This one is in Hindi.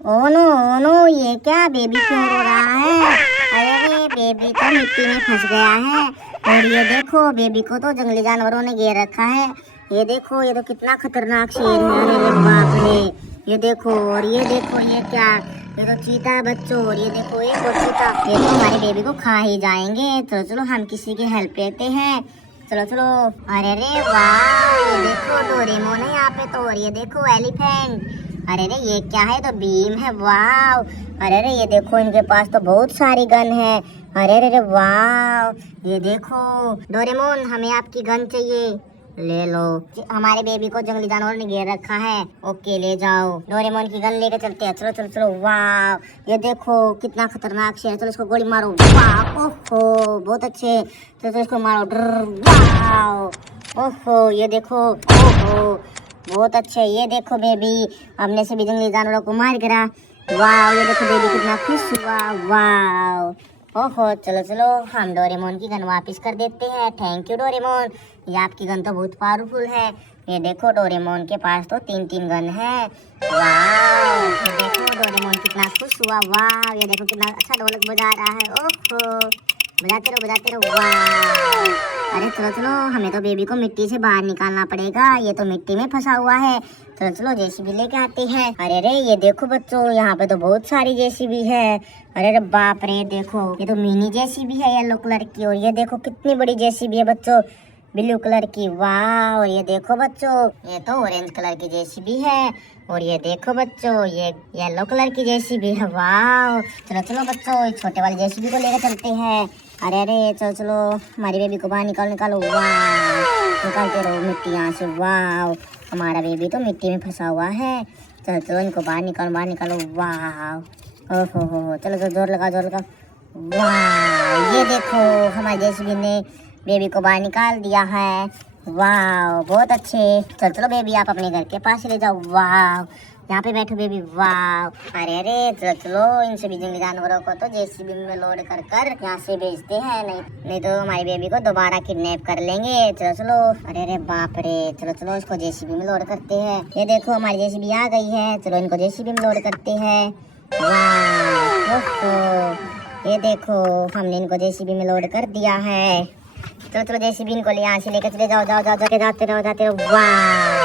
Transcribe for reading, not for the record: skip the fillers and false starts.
ओ नो, ये क्या बेबी क्यों रो रहा है? अरे बेबी तो मिट्टी में फंस गया है। और ये देखो बेबी को तो जंगली जानवरों ने घेर रखा है। ये देखो, ये तो कितना खतरनाक शेर है। अरे रे बाप रे, ये देखो। और ये देखो, ये क्या, ये तो चीता है बच्चों। और ये देखो एक और चीता, ये तो हमारे बेबी को खा ही जाएंगे। चलो चलो हम किसी की हेल्प लेते हैं। चलो चलो। अरे रे वाह, ये देखो डोरेमोन है यहाँ पे तो। और ये देखो एलिफेंट। अरे रे ये क्या है? तो बीम है। वाह। अरे रे ये देखो, इनके पास तो बहुत सारी गन है। अरे रे रे वाह, ये देखो डोरेमोन, हमें आपकी गन चाहिए। ले लो। हमारे बेबी को जंगली जानवर ने घेर रखा है। ओके ले जाओ। डोरेमोन की गन लेके चलते हैं। चलो चलो चलो। वाह, ये देखो कितना खतरनाक शेर है। चलो इसको गोली मारो। वाह, ओहो बहुत अच्छे। चलो चलो इसको मारो। वाह, ओहो ये देखो। ओहो बहुत अच्छे। ये देखो बेबी, हमने सभी जंगली जानवरों को मार गिरा। वाह, ये देखो बेबी कितना खुश हुआ। वाह, ओहो चलो चलो हम डोरेमोन की गन वापस कर देते हैं। थैंक यू डोरेमोन, ये आपकी गन तो बहुत पावरफुल है। ये देखो डोरेमोन के पास तो 3-3 गन है। वाह, ये देखो डोरेमोन कितना खुश हुआ। वाह, ये देखो कितना अच्छा ढोलक बजा रहा है। ओहो बजाते रहो बजाते रहो। वाह, अरे चलो चलो, हमें तो बेबी को मिट्टी से बाहर निकालना पड़ेगा। ये तो मिट्टी में फंसा हुआ है। चलो चलो जेसीबी लेके आते हैं। अरे रे ये देखो बच्चों, यहाँ पे तो बहुत सारी जेसीबी है। अरे रे बाप रे, देखो ये तो मिनी जेसीबी है येलो कलर की। और ये देखो कितनी बड़ी जेसीबी है बच्चों, ब्लू कलर की। वाह, और ये देखो बच्चों, ये तो ऑरेंज कलर की जेसीबी है। और ये देखो बच्चों, ये येलो कलर की जेसीबी है। वाह, चलो चलो बच्चों, इस छोटे वाली जेसीबी को लेकर चलते हैं। अरे अरे चलो चलो, हमारी बेबी को बाहर निकालो निकालो। वाह, निकालते रहो मिट्टी यहाँ से। वाह, हमारा बेबी तो मिट्टी में फंसा हुआ है। चलो चलो इनको बाहर निकालो। वाह, ओहो चलो चलो, जोर लगा जोर लगा। वाह, ये देखो हमारी जेसीबी ने बेबी को बाहर निकाल दिया है। वाह बहुत अच्छे। चलो चलो बेबी, आप अपने घर के पास ले जाओ। वाह, यहाँ पे बैठो बेबी। वाह, अरे अरे चलो चलो, इन सभी जंगली जानवरों को तो जेसीबी में लोड कर कर यहाँ से भेजते हैं। नहीं तो हमारी बेबी को दोबारा किडनैप कर लेंगे। चलो चलो। अरे अरे बाप रे, चलो चलो इसको जेसीबी में लोड करते हैं। ये देखो हमारी जेसीबी आ गई है। चलो इनको जेसीबी में लोड करते हैं। वाह, ये देखो हमने इनको जेसीबी में लोड कर दिया है। चलो चलो जेसीबी इनको यहाँ से लेकर चले जाओ जाओ जाओ, जाते रहो जाते रहो। वाह,